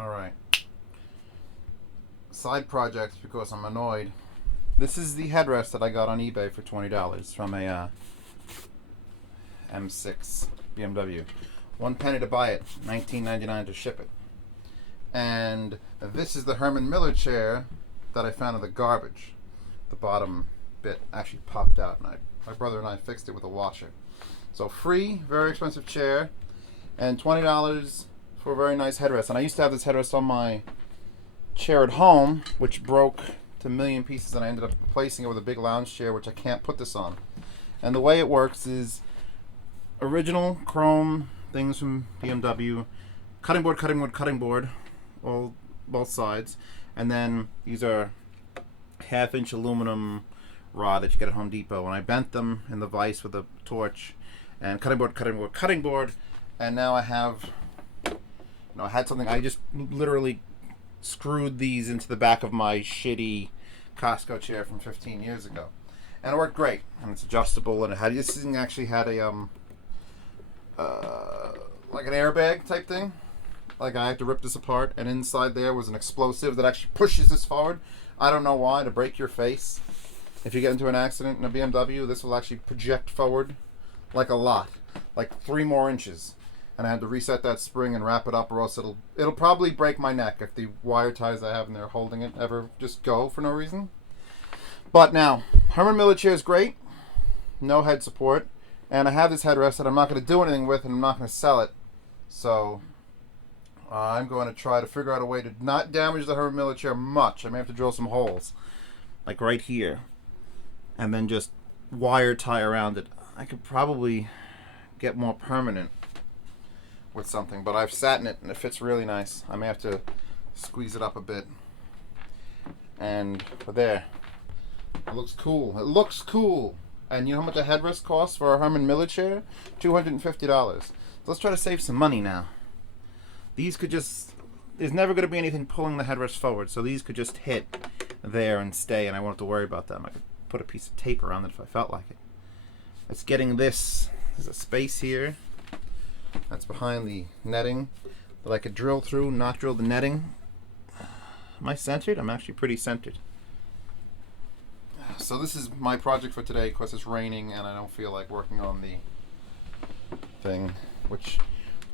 Alright. Side project because I'm annoyed. This is the headrest that I got on eBay for $20 from a M6 BMW. 1 penny to buy it, $19.99 to ship it. And this is the Herman Miller chair that I found in the garbage. The bottom bit actually popped out, and my brother and I fixed it with a washer. So free, very expensive chair, and $20 for a very nice headrest. And I used to have this headrest on my chair at home, which broke to a million pieces, and I ended up replacing it with a big lounge chair, which I can't put this on. And the way it works is original chrome things from BMW, cutting board, all both sides, and then these are half-inch aluminum rod that you get at Home Depot. And I bent them in the vise with a torch, and cutting board, and now I have, I had something. I just literally screwed these into the back of my shitty Costco chair from 15 years ago, and it worked great. And it's adjustable, and this thing actually had a like an airbag type thing. Like I had to rip this apart, and inside there was an explosive that actually pushes this forward. I don't know why, to break your face. If you get into an accident in a BMW, this will actually project forward like a lot, like 3 more inches. And I had to reset that spring and wrap it up, or else it'll probably break my neck if the wire ties I have in there holding it ever just go for no reason. But now, Herman Miller chair is great, no head support, and I have this headrest that I'm not going to do anything with, and I'm not going to sell it. So I'm going to try to figure out a way to not damage the Herman Miller chair much. I may have to drill some holes, like right here, and then just wire tie around it. I could probably get more permanent with something, but I've sat in it and it fits really nice. I may have to squeeze it up a bit. But there. It looks cool. It looks cool. And you know how much a headrest costs for a Herman Miller chair? $250. So let's try to save some money now. These could just, there's never going to be anything pulling the headrest forward, so these could just hit there and stay, and I won't have to worry about them. I could put a piece of tape around it if I felt like it. It's getting this. There's a space here that's behind the netting that I could drill through, not drill the netting. Am I centered? I'm actually pretty centered. So this is my project for today because it's raining and I don't feel like working on the thing, which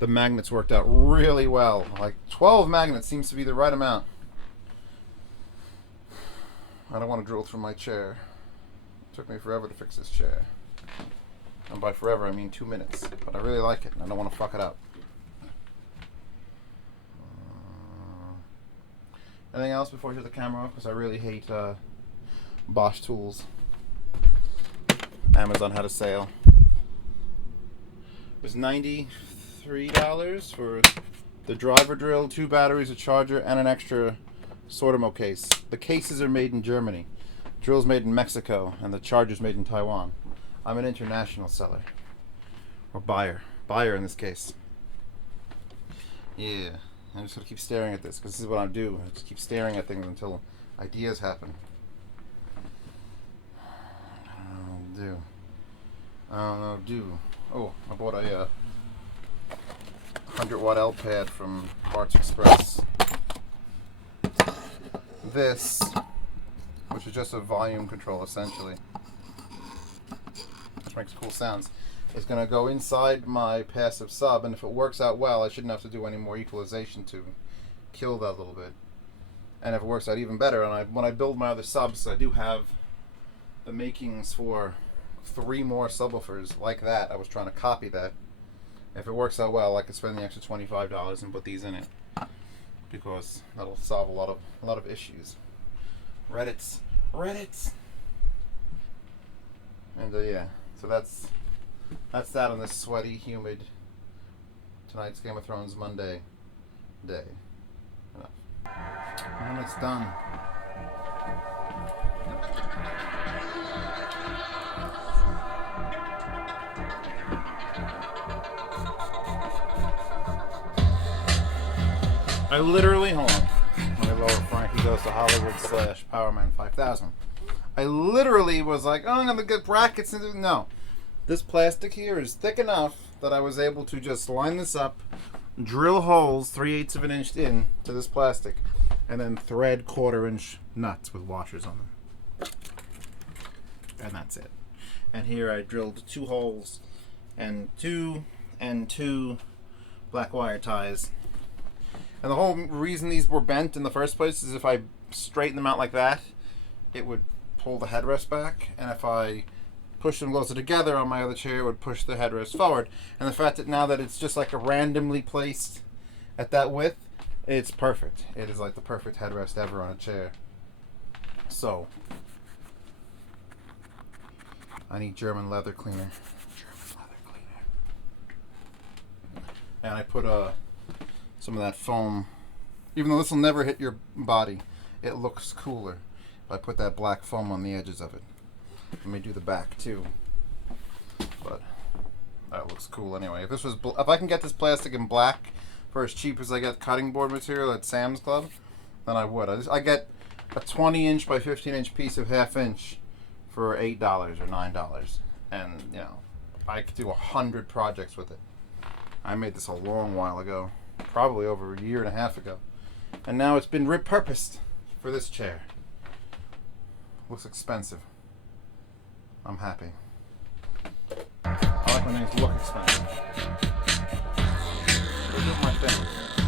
the magnets worked out really well. Like 12 magnets seems to be the right amount. I don't want to drill through my chair. It took me forever to fix this chair. And by forever, I mean 2 minutes. But I really like it, and I don't want to fuck it up. Anything else before I shut the camera off? Because I really hate Bosch tools. Amazon had a sale. It was $93 for the driver drill, 2 batteries, a charger, and an extra Sortimo case. The cases are made in Germany. Drill's made in Mexico, and the charger's made in Taiwan. I'm an international seller. Or buyer. Buyer in this case. Yeah. I'm just going to keep staring at this, because this is what I do. I just keep staring at things until ideas happen. I don't know. Oh, I bought a 100-watt L pad from Parts Express. This, which is just a volume control essentially, which makes cool sounds, is going to go inside my passive sub, and if it works out well, I shouldn't have to do any more equalization to kill that a little bit. And if it works out even better, and when I build my other subs, I do have the makings for 3 more subwoofers like that. I was trying to copy that. If it works out well, I could spend the extra $25 and put these in it, because that'll solve a lot of issues. Reddits. And yeah, so that's that on this sweaty, humid tonight's Game of Thrones Monday day. Enough. And it's done. I literally, hold on, let me lower Frankie Goes to Hollywood / Powerman 5000. I literally was like, oh, I'm going to get brackets. No. This plastic here is thick enough that I was able to just line this up, drill holes 3/8 of an inch in to this plastic, and then thread 1/4 inch nuts with washers on them. And that's it. And here I drilled 2 holes and 2 black wire ties. And the whole reason these were bent in the first place is if I straighten them out like that, it would pull the headrest back, and if I push them closer together on my other chair, it would push the headrest forward. And the fact that now that it's just like a randomly placed at that width, it's perfect. It is like the perfect headrest ever on a chair. So I need German leather cleaner. And I put some of that foam. Even though this will never hit your body, it looks cooler if I put that black foam on the edges of it. Let me do the back too. But that looks cool anyway. If I can get this plastic in black for as cheap as I get cutting board material at Sam's Club, then I would. I get a 20-inch by 15-inch piece of 1/2 inch for $8 or $9, and you know, I could do 100 projects with it. I made this a long while ago, probably over a year and a half ago, and now it's been repurposed for this chair. Looks expensive. I'm happy. I like when things look expensive. They're doing my thing.